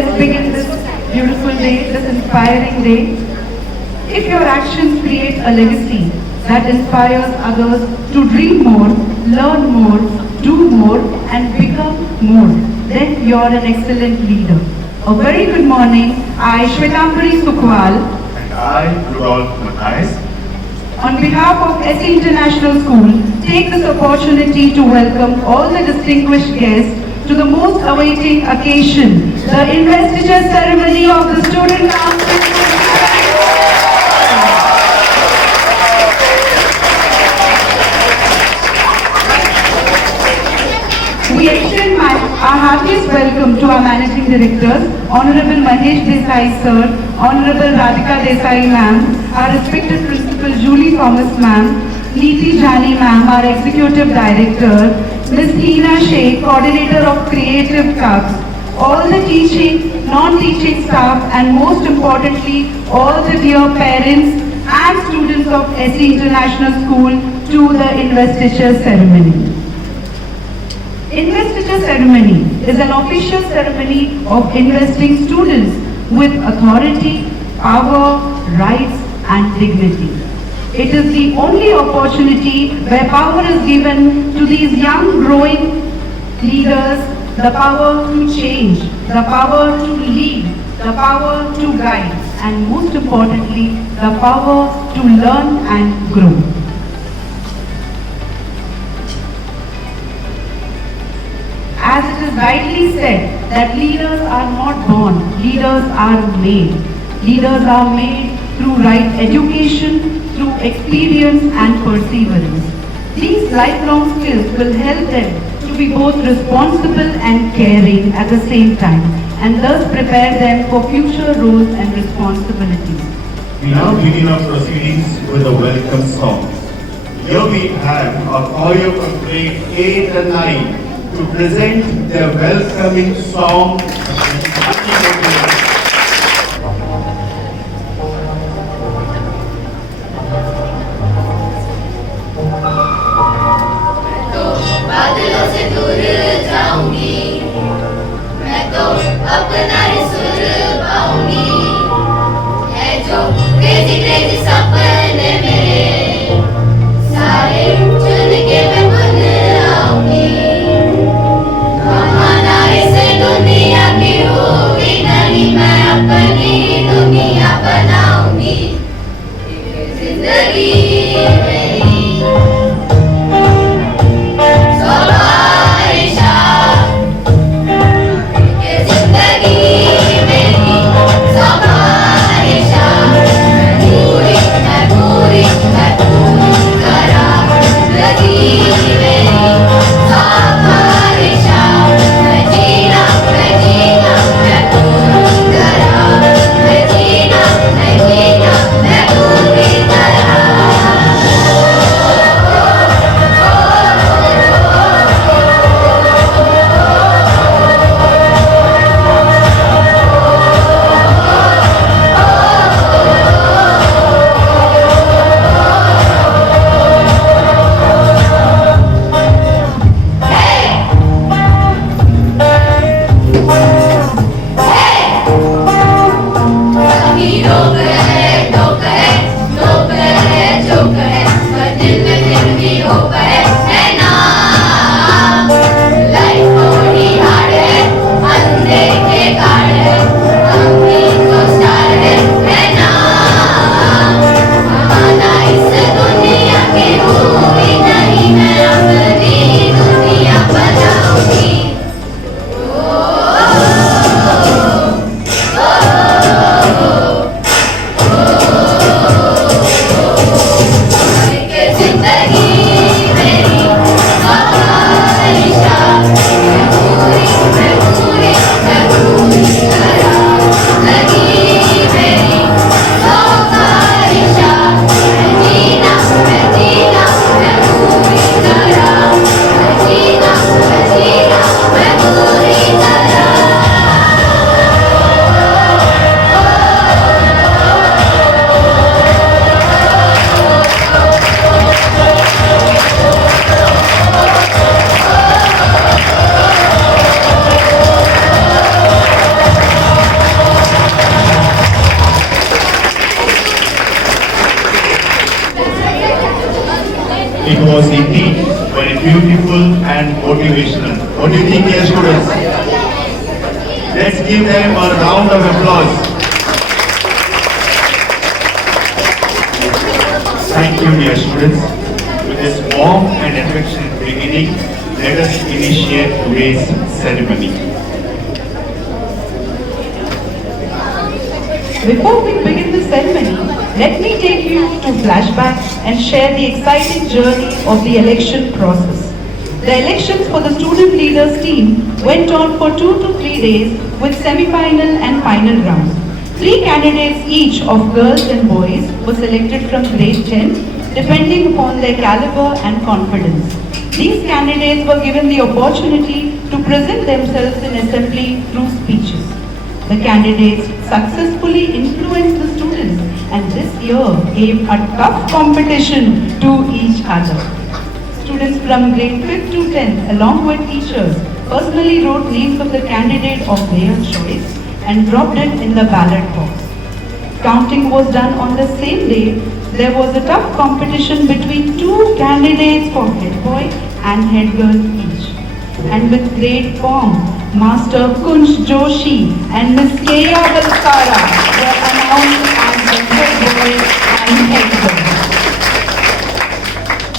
let's begin this beautiful day, this inspiring day. If your actions create a legacy that inspires others to dream more, learn more, do more, and become more, then you're an excellent leader. A very good morning. I, Shwetambari Sukhwal, And I, Rudolph Matthias, on behalf of SE International School, take this opportunity to welcome all the distinguished guests to the most awaiting occasion, the investiture ceremony of the Student Council. We extend our heartiest welcome to our Managing Directors, Honorable Mahesh Desai Sir, Honorable Radhika Desai Ma'am, our respected Principal Julie Thomas Ma'am, Neeti Jani Ma'am, our Executive Director, Ms. Hina Sheikh, Coordinator of Creative Clubs, all the teaching, non-teaching staff, and most importantly, all the dear parents and students of SE International School to the investiture ceremony. Investiture ceremony is an official ceremony of investing students with authority, power, rights and dignity. It is the only opportunity where power is given to these young growing leaders, the power to change, the power to lead, the power to guide, and most importantly, the power to learn and grow. As it is rightly said that leaders are not born, leaders are made. Leaders are made through right education, through experience and perseverance. These lifelong skills will help them to be both responsible and caring at the same time, and thus prepare them for future roles and responsibilities. we now begin our proceedings with a welcome song. Here we have our choir from grade 8 and 9 to present their welcoming song. बादलों से दूर जाऊंगी, मैं तो अपना ही सुर पाऊंगी, है जो क्रेजी क्रेजी सपने मेरे, सारे चुन के मैं बुन आऊंगी, कहाना इसे दुनिया की होगी नहीं, मैं अपनी दुनिया बनाऊंगी, जिंदगी मेरी जिंदगी मेरी सवारिशा, दूर It was indeed very beautiful and motivational. What do you think, dear students? Let's give them a round of applause. Thank you, dear students. With this warm and affectionate beginning, let us initiate today's ceremony. Before we begin the ceremony, let me take you to flashbacks and share the exciting journey of the election process. The elections for the student leaders team went on for 2 to 3 days with semi-final and final rounds. 3 candidates each of girls and boys were selected from grade 10 depending upon their caliber and confidence. These candidates were given the opportunity to present themselves in assembly through speeches. The candidates successfully influenced the students and this year gave a tough competition to each other. Students from grade 5th to 10th along with teachers personally wrote names of the candidate of their choice and dropped it in the ballot box. Counting was done on the same day. There was a tough competition between 2 candidates for head boy and head girl each. And with great form, Master Kunj Joshi and Miss Kaya Balsara were announced as the head boy and head girl.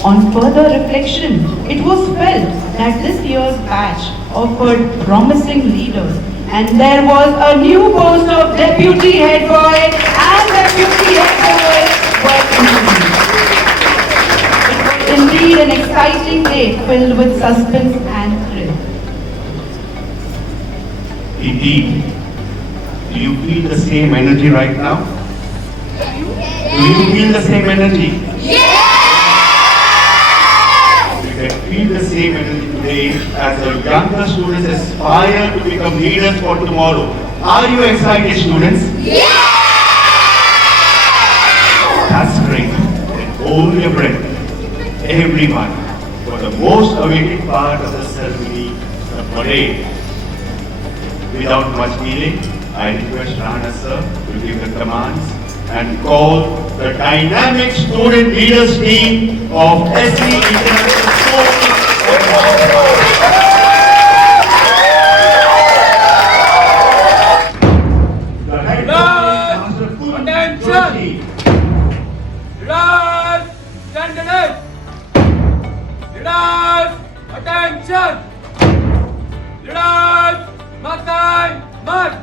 On further reflection, it was felt that this year's batch offered promising leaders and there was a new post of deputy head boy and deputy head girl were introduced. It was indeed an exciting day filled with suspense and thrill. Indeed. Do you feel the same energy right now? Do you feel the same energy? Yes! You can feel the same energy today as the younger students aspire to become leaders for tomorrow. Are you excited, students? Yes! That's great. Then hold your breath. Everyone, for the most awaited part of the ceremony, the parade. Without much delay, I request Rana sir to give the commands and call the dynamic student leaders team of SE International School. The head Master Kunj Joshi. Leaders, candidates! Leaders, attention! Leaders, Makan, march!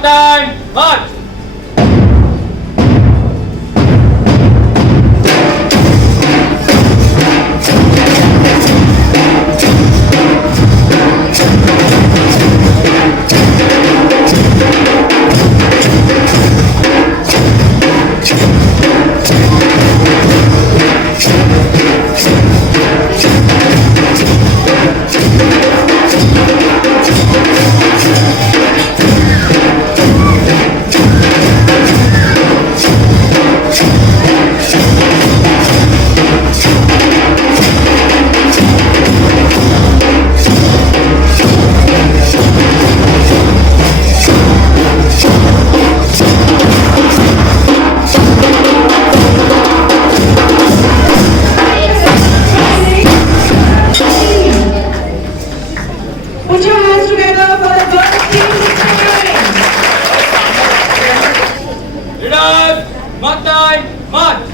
Mark time, march! Put your hands together for the girls team victory. Leaders, mark time, march!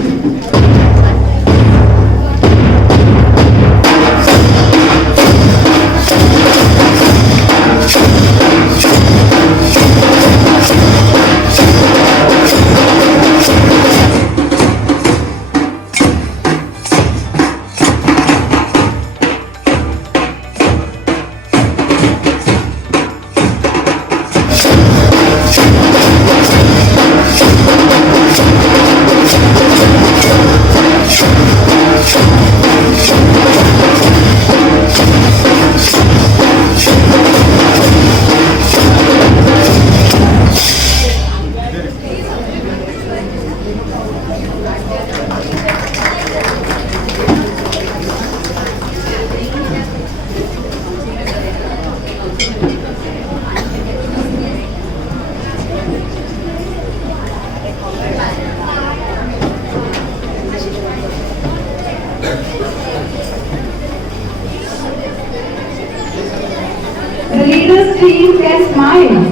The leaders team can smile.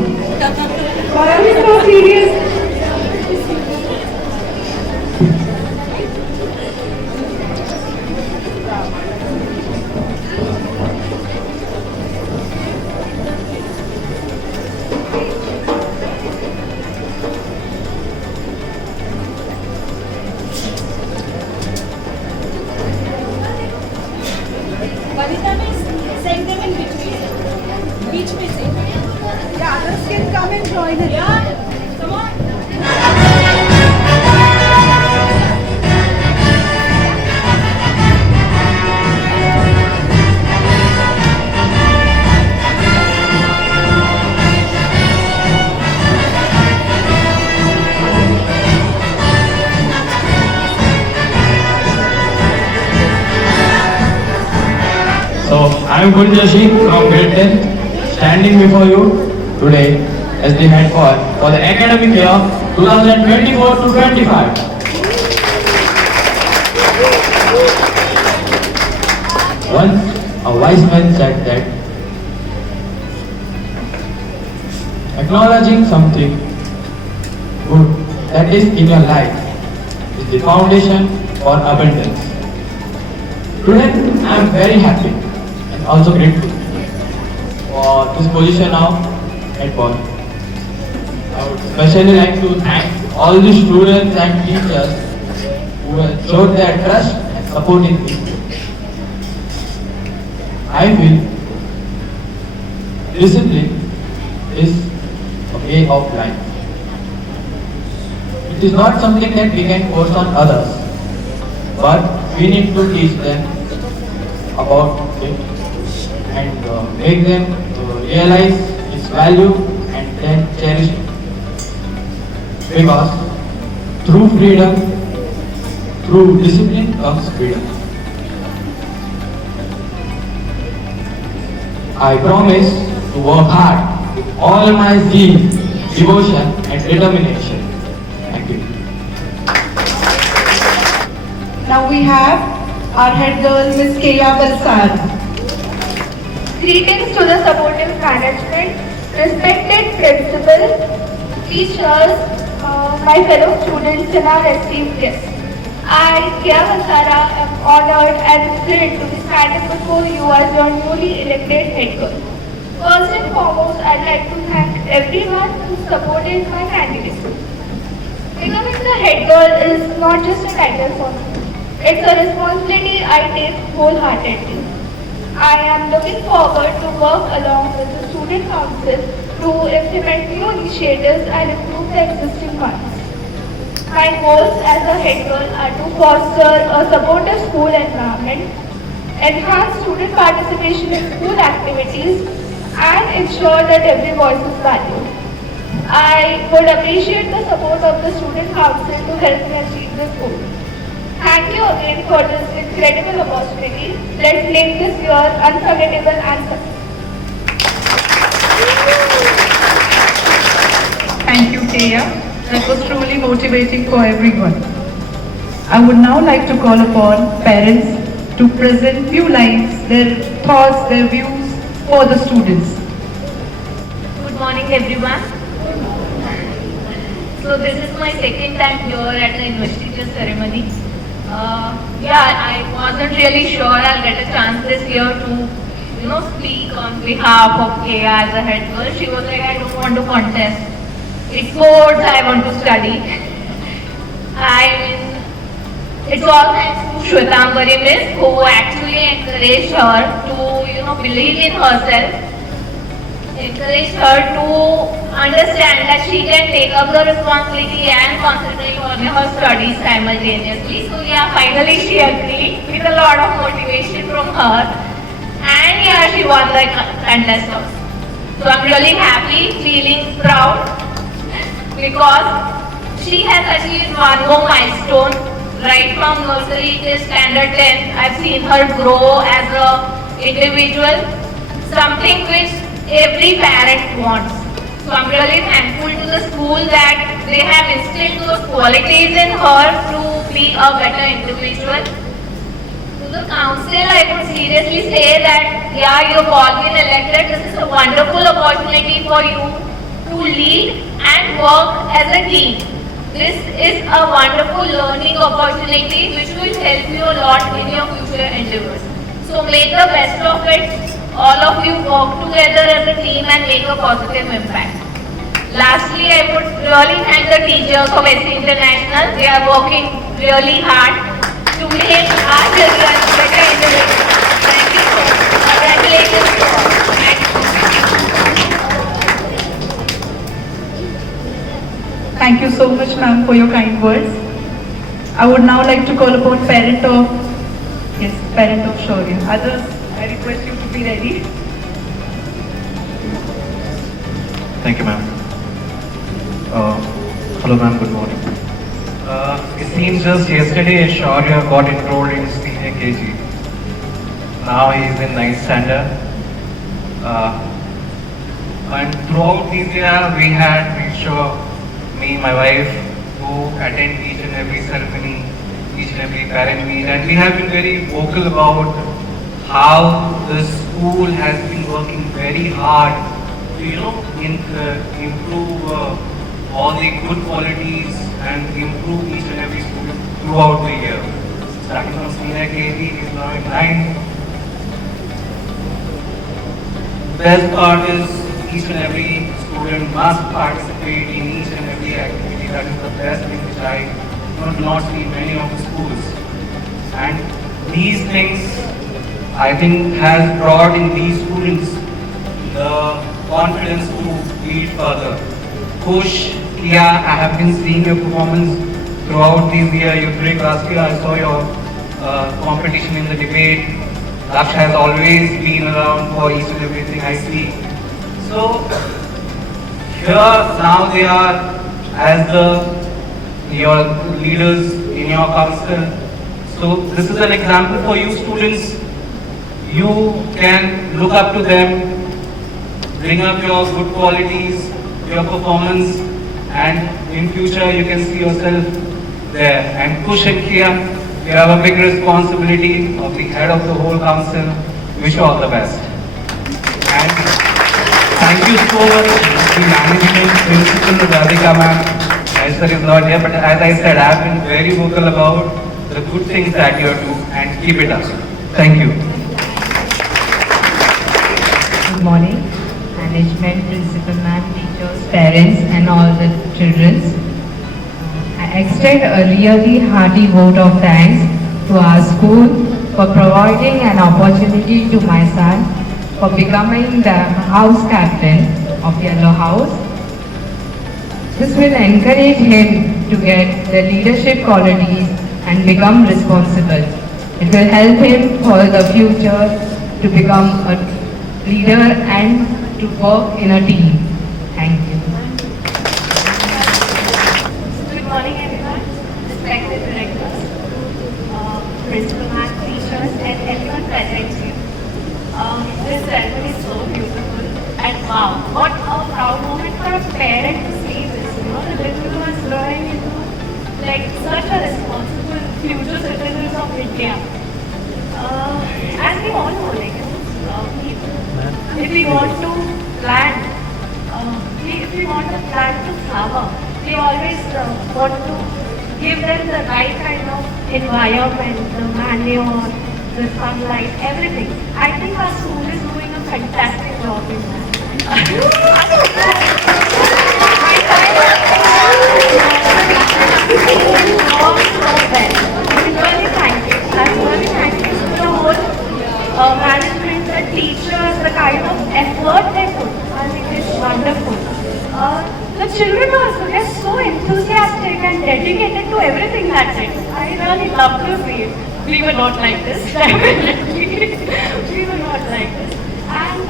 Why are you so serious? कविता में send them in between. बीच में से. Yeah, others can come and join us. Yeah, come on. So, I am Gunjashi from grade 10, standing before you today as the head boy for the academic year 2024 to 25. Once a wise man said that acknowledging something good that is in your life is the foundation for abundance. Today, I am very happy and also grateful for this position of head boy. I would especially like to thank all the students and teachers who have showed their trust and support in me. I feel discipline is a way of life. It is not something that we can force on others, but we need to teach them about it and make them realize its value and then cherish it. Because through freedom, through discipline comes freedom. I promise to work hard with all my zeal, devotion and determination. Thank you. Now we have our head girl, Miss Keya Balsar. Greetings to the supportive management, respected principal, teachers, my fellow students and our esteemed guests. I, Keya Balsara, am honored and thrilled to be standing before you as your newly elected head girl. First and foremost, I'd like to thank everyone who supported my candidacy. Becoming the head girl is not just a title for me. It's a responsibility I take wholeheartedly. I am looking forward to work along with the student council to implement new initiatives and improve the existing ones. My goals as a head girl are to foster a supportive school environment, enhance student participation in school activities, and ensure that every voice is valued. I would appreciate the support of the student council to help me achieve this goal. Thank you again for this incredible opportunity. Let's make this year unforgettable and successful. Thank you, Keya. That was truly motivating for everyone. I would now like to call upon parents to present few lines, their thoughts, their views for the students. Good morning, everyone. So this is my second time here at the investiture ceremony. I wasn't really sure I'll get a chance this year to, speak on behalf of Keya as a head girl. She was like, I don't want to contest. It's sports, I want to study. It's all thanks to Shwetambari Miss, who actually encouraged her to, believe in herself, encouraged her to understand that she can take up the responsibility and concentrate on her studies simultaneously. So finally she agreed with a lot of motivation from her, and she won the contest also. So I'm really happy, feeling proud, because she has achieved one more milestone. Right from nursery till standard 10, I've seen her grow as an individual, something which every parent wants. So I'm really thankful to the school that they have instilled those qualities in her to be a better individual. To the council, I would seriously say that, you've all been elected. This is a wonderful opportunity for you to lead and work as a team. This is a wonderful learning opportunity which will help you a lot in your future endeavors. So make the best of it. All of you work together as a team and make a positive impact. Lastly, I would really thank the teachers of SC International. They are working really hard to make our children better individuals. Thank you so much. Congratulations to all. Thank you. Thank you so much, ma'am, for your kind words. I would now like to call upon parent of Shaurya. Others, I request you to be ready. Thank you, ma'am. Hello, ma'am. Good morning. It seems just yesterday Shaurya got enrolled in senior KG. Now he is in 9th standard. And throughout this year, we had made sure, me, my wife, to attend each and every ceremony, each and every parent meet, and we have been very vocal about how the school has been working very hard to, improve all the good qualities and improve each and every student throughout the year. Starting from senior KG, is now in 9th. The best part is each and every student must participate in each and every activity. That is the best thing which I do not see in many of the schools. And these things, I think, has brought in these students the confidence to lead further. Kush, Kia, I have been seeing your performance throughout this year. Youth break last year, I saw your competition in the debate. Laksh has always been around for each and everything I see. So, here now they are as your leaders in your council. So this is an example for you students. You can look up to them, bring up your good qualities, your performance, and in future you can see yourself there. And Kush and Kia, you have a big responsibility of the head of the whole council. Wish you all the best. And thank you so much, the management, principal Radhika ma'am. Esther is not here, but as I said, I have been very vocal about the good things that you do, and keep it up. Thank you. Good morning. management, principal ma'am, teachers, parents and all the children. I extend a really hearty vote of thanks to our school for providing an opportunity to my son for becoming the house captain of Yellow House. This will encourage him to get the leadership qualities and become responsible. It will help him for the future to become a leader and to work in a team. Thank you. Good morning, everyone. Respected directors, principal ma'am, teachers, and everyone present here. This ceremony is so beautiful, and wow, what a proud moment for a parent to see this. You know, the little ones growing into like such a responsible future citizens of India. As we all know, like, if we want to plant, if we want to plant to flower, we always want to give them the right kind of environment, the manure, the sunlight, everything. I think our school is doing a fantastic job in Really thank you. I'm really thankful to the whole management, the teachers, the kind of effort they put. I think it's wonderful. The children also, they're so enthusiastic and dedicated to everything that's it. I really love to see it. We were not like this, definitely. We were not like this. And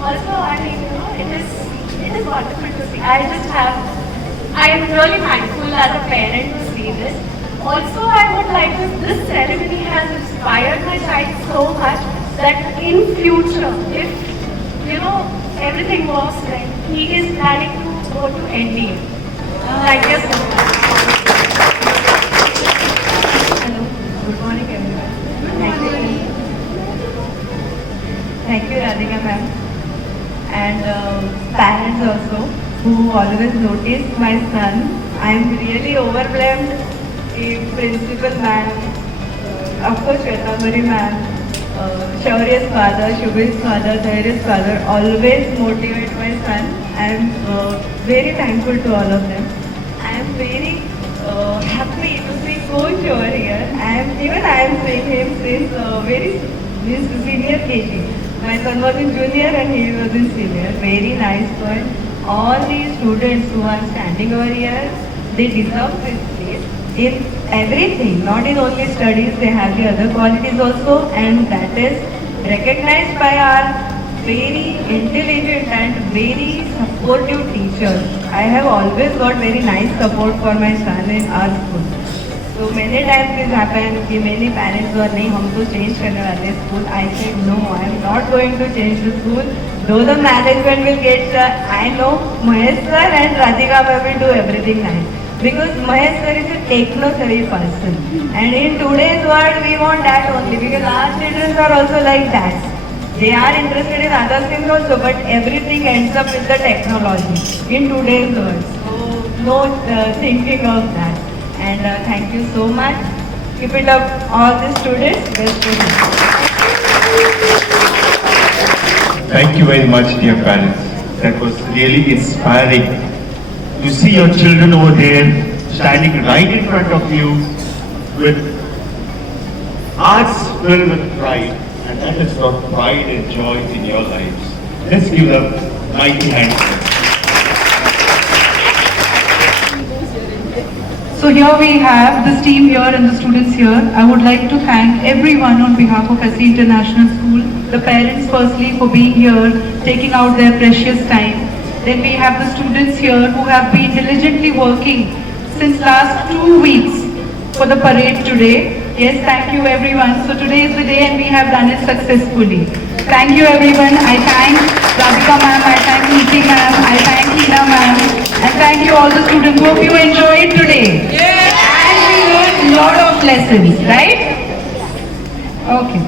also, I mean, you know, it is wonderful to see. I am really thankful as a parent to see this. Also, I would like to, this ceremony has inspired my child so much that in future, if, you know, everything works right, he is planning to go to NDA. Thank you so much. Hello, good morning everyone. Thank you Radhika ma'am and parents also who always notice my son. I am really overwhelmed. Principal ma'am, of course Shwetambari ma'am, Shaurya's father, Shubh's father, Dhairya's father always motivate my son. I am very thankful to all of them. I am very happy to see Coach over here. I am seeing him since his senior KG. My son was in junior and he was in senior. Very nice boy. All these students who are standing over here, they deserve this place. In everything, not in only studies, they have the other qualities also, and that is recognized by our very intelligent and very supportive teachers. I have always got very nice support for my son in our school. So many times this happened कि many parents were नहीं हमको change करने वाले school. I said no, I am not going to change the school. Though the management will get, I know Mahesh sir and Radhika will do everything nice. Because Mahesh sir is a techno-savvy person. And in today's world, we want that only. Because our children are also like that. They are interested in other things also, but everything ends up with the technology in today's world. So, no thinking of that. And thank you so much. Keep it up, all the students. Best wishes. Thank you very much, dear parents. That was really inspiring. You see your children over there standing right in front of you with hearts filled with pride, and that has brought pride and joy in your lives. Let's give them mighty hands. So here we have this team here and the students here. I would like to thank everyone on behalf of SC International School, the parents firstly for being here, taking out their precious time. Then we have the students here who have been diligently working since last 2 weeks for the parade today. Yes, thank you everyone. So today is the day and we have done it successfully. Thank you everyone. I thank Radhika ma'am, I thank Niti ma'am, I thank Hina ma'am, and thank you all the students. Hope you enjoyed today. And we learned a lot of lessons, right? Okay.